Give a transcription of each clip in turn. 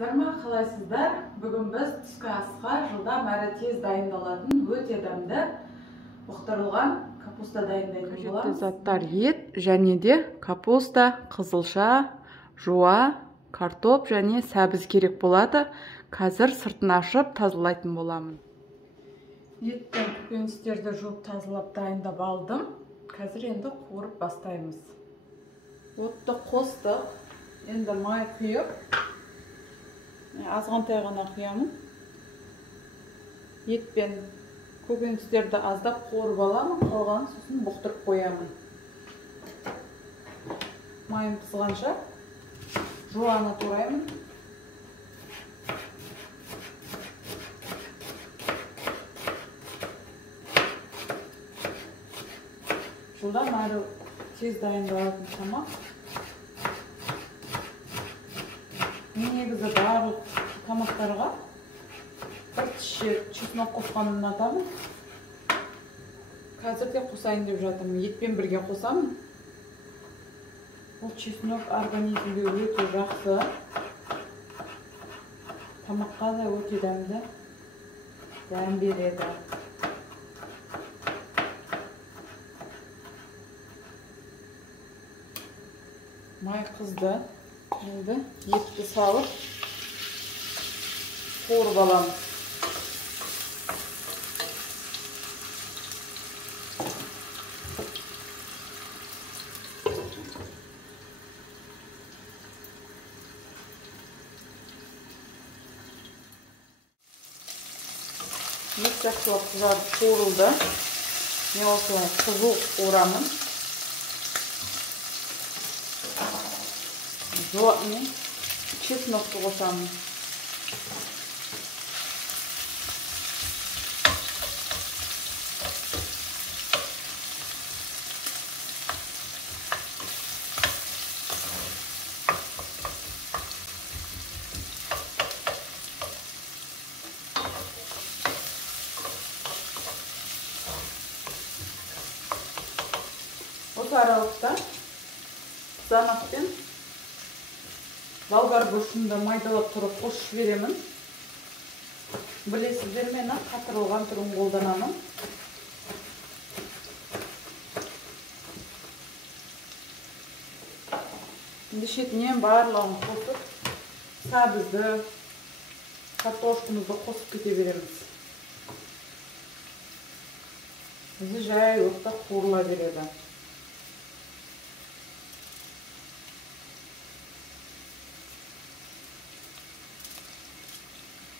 саламатсыздар ма, қалайсыздар? Бүгін біз түскі асқа жылдам әрі тез дайындалатын өте дәмді бұқтырылған капуста дайындайтын боламыз. Қажетті заттар ет және де капуста, қызылша, жуа, картоп және сәбіз керек болады. Қазір сыртын ашып тазалайтын боламын. Ет пен көкөністерді жуып тазалап дайындап алдым. Қазір енді қуырып бастаймыз. Отты қостық. Енді май құйып, азғантай ғана құямын. Ет пен көкөністерді аздап қуырып аламын, қалғанын сосын бұқтырып қоямын. Майым қызғанша жуаны тураймын. Жылдам әрі тез дайындалатын тамақ. Негізі барлық тамақтарға бір тіше чеснок қосқанын ұнатамын. Қазір де қосайын деп жатырмын. Етпен бірге қосамын. Бұл чеснок организмге өте жақсы. Тамаққа да өте дәмді. Дәм береді. Май қызды. Şimdi etті салып қуырып аламыз. Ет жақсылап қызарып қуырылды. Мен осылай қызыл қуырамын. Жуаны чеснокты қосамын. Осы аралықта қызанақпен болгар бұрышында майдалап тұрып қосып беремін. Білесіздер, мен қатырылған түрін қолданамын. Енді шетінен барлығын қосып, сәбізді, картошкамызды қосып кете береміз. Бізді жай отта қуырыла береді.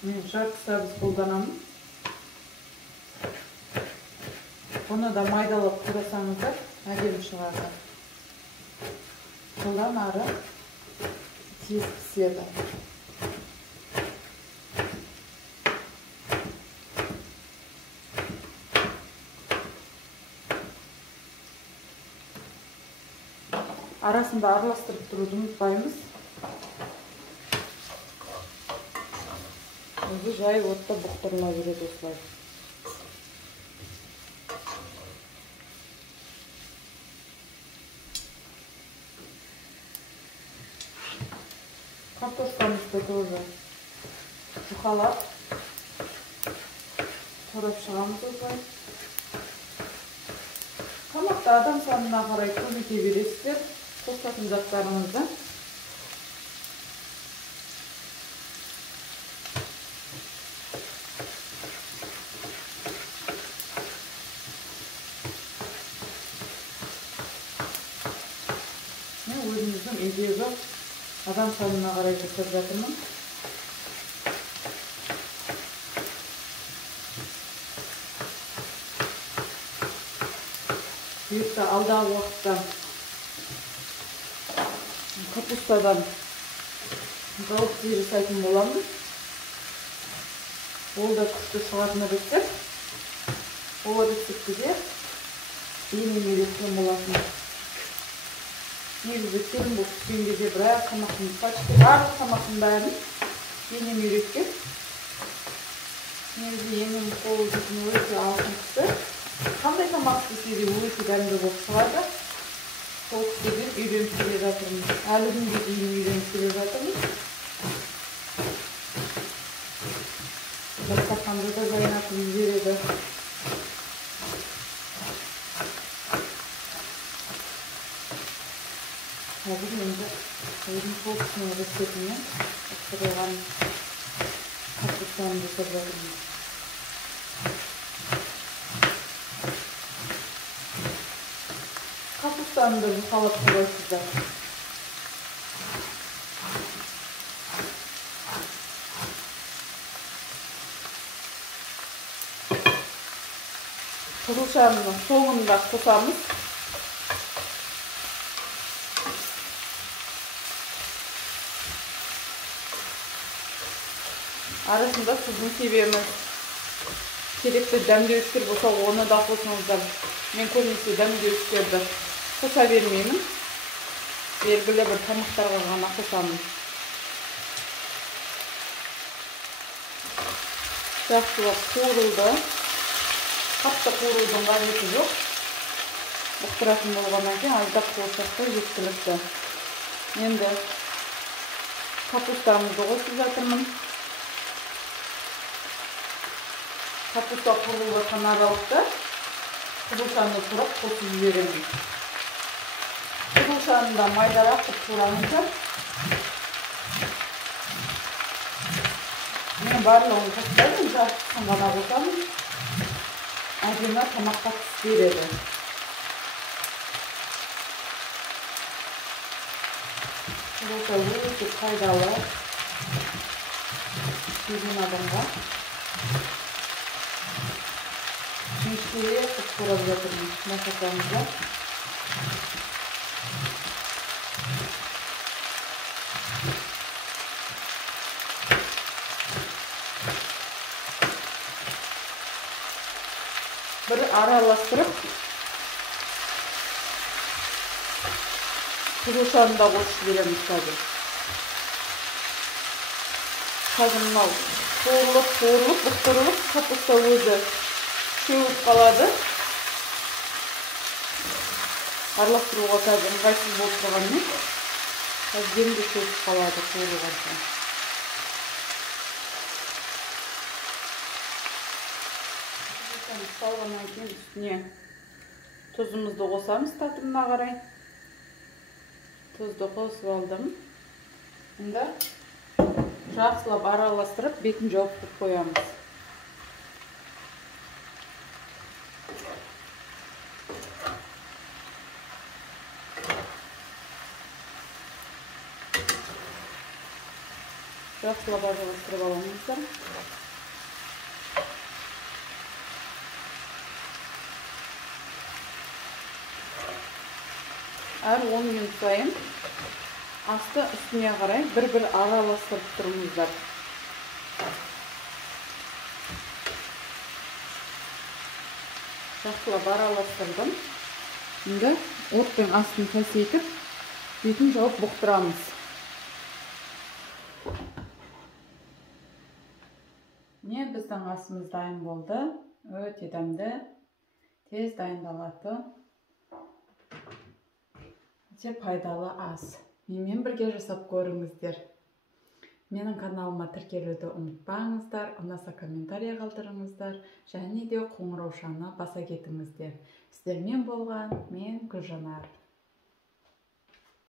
Мен жарты сәбіз қолданамын. Оны да майдалап құрасаңыздар, әдемі шығады. Жылдам ары тез піседі. Арасында араластырып тұруды ұмытпаймыз. Өзі жай отта бұқтырыла береді осылай. Картошкамызды тоже жұқалап тұрып шығамыз осылай. Тамақты адам санына қарай көбейте бересіздер. Қосатын заттарыңызды. Өзіміздің үйдегі адам санына қарай жасап жатырмын. Бұйыртса алдағы уақытта капустадан галыпти жасайтын боламын. Ол да күшті шығатыны рецепт. Ол рецепті де енеме үйреткен болатын. Негізі келін болып түскен кезде бірақ тамақтың почти барлық тамақтың бәрін енем үйреткен. Негізі енем қолы дейтін өте алтын кісі. Қандай тамақ істесе де өте дәмді болып шығады. Сол кісіден үйреніп келе жатырмын. Әлі күнге дейін үйреніп келе жатырмын. қанды да жайнатып жібереді. Қазір енді өзім соусының рецептімен пісірілген капустаны жасап жатырмын. Капустаны да жұқалап қойсыздар. Қызылшаны соңында қосамыз. Арасында сіздің себеміз. Керекті дәмдеуіштер болса, оны да қосыңыздар. Мен көбінесе дәмдеуіштерді қоса бермеймін. Белгілі бір тамақтарға ғана қосамын. Жақсылап қуырылды. Қатты қуырудың қажеті жоқ. Бұқтыратын болғаннан кейін аздап қуырсақ та жеткілікті. Енді капустамызды қосып жатырмын. Капуста қуырылып жатқан аралықта қызылшаны тұрып қосып жіберемін. Қызылшаны да майдарақ қып турамыздар. Мен барлығын қоспаймын, жартысын ғана қосамын. Әдемі тамаққа түс береді. Қызылша өте пайдалы келген адамға. Мешкеге қып турап жатырмын масақамызда. Bir aralastırıp қызылшаны да қосып береміз қазір. Қазір мынау қуырылып, бұқтырылып, капуста өзі шөуіп қалады. Араластыруға қазір ыңғайсыз болып тұрғанмен, қазір де шөуіп қалады қуырылған соң. Салғаннан кейін үстіне тұзымызды қосамыз татымына қарай. Тұзды қосып алдым. Енді жақсылап араластырып бетін жауып қоямыз. Жақсылап араластырып аламыздар. Әр 10 минут сайын асты үстіне қарай бір-бір араластырып тұрыңыздар. Жақсылап араластырдым. Енді отпен астын қасиетіп, бетін жауып бұқтырамыз. Міне біздің асымыз дайын болды. Өте дәмді, тез дайындалады. Пайдалы ас. Менімен бірге жасап көріңіздер. Менің каналыма тіркелуді ұмытпаңыздар, ұнаса комментарий қалдырыңыздар, және де қоңыраушаны баса кетіңіздер. Сіздермен болған мен Гүлжанар.